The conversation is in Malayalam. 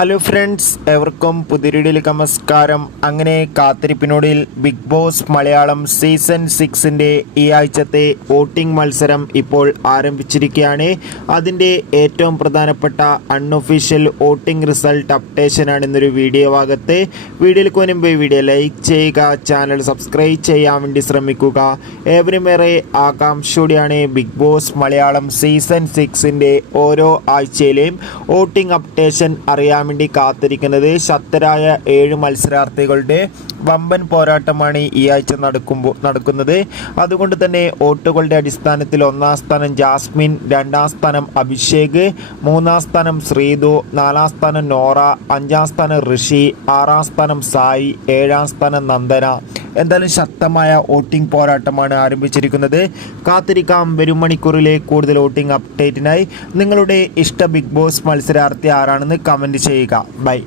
ഹലോ ഫ്രണ്ട്സ്, എവർക്കും പുതിയൊരു നമസ്കാരം. അങ്ങനെ കാത്തിരിപ്പിനൊടുവിൽ ബിഗ് ബോസ് മലയാളം സീസൺ 6ൻ്റെ ഈ ആഴ്ചത്തെ വോട്ടിംഗ് മത്സരം ഇപ്പോൾ ആരംഭിച്ചിരിക്കുകയാണ്. അതിൻ്റെ ഏറ്റവും പ്രധാനപ്പെട്ട അൺഒഫീഷ്യൽ വോട്ടിംഗ് റിസൾട്ട് അപ്ഡേഷനാണ് ഇന്നൊരു വീഡിയോ ഭാഗത്ത്. വീഡിയോയിൽ മുൻപ് വീഡിയോ ലൈക്ക് ചെയ്യുക, ചാനൽ സബ്സ്ക്രൈബ് ചെയ്യാൻ വേണ്ടി ശ്രമിക്കുക. ഏവരുമേറെ ആകാംക്ഷയോടെയാണ് ബിഗ് ബോസ് മലയാളം സീസൺ 6ൻ്റെ ഓരോ ആഴ്ചയിലെയും വോട്ടിംഗ് അപ്ഡേഷൻ അറിയാൻ വേണ്ടി കാത്തിരിക്കുന്നത്. ശക്തരായ 7 മത്സരാർത്ഥികളുടെ വമ്പൻ പോരാട്ടമാണ് ഈ ആഴ്ച നടക്കുന്നത്. അതുകൊണ്ട് തന്നെ വോട്ടുകളുടെ അടിസ്ഥാനത്തിൽ 1-ാം സ്ഥാനം ജാസ്മിൻ, 2-ാം സ്ഥാനം അഭിഷേക്, 3-ാം സ്ഥാനം ശ്രീതു, 4-ാം സ്ഥാനം നോറ, 5-ാം സ്ഥാനം ഋഷി, 6-ാം സ്ഥാനം സായി, 7-ാം സ്ഥാനം നന്ദന. എന്തായാലും ശക്തമായ വോട്ടിംഗ് പോരാട്ടമാണ് ആരംഭിച്ചിരിക്കുന്നത്. കാത്തിരിക്കാം വരും മണിക്കൂറിലെ കൂടുതൽ വോട്ടിംഗ് അപ്ഡേറ്റിനായി. നിങ്ങളുടെ ഇഷ്ട ബിഗ് ബോസ് മത്സരാർത്ഥി ആരാണെന്ന് കമൻറ്റ് ചെയ്യുക. ബൈ.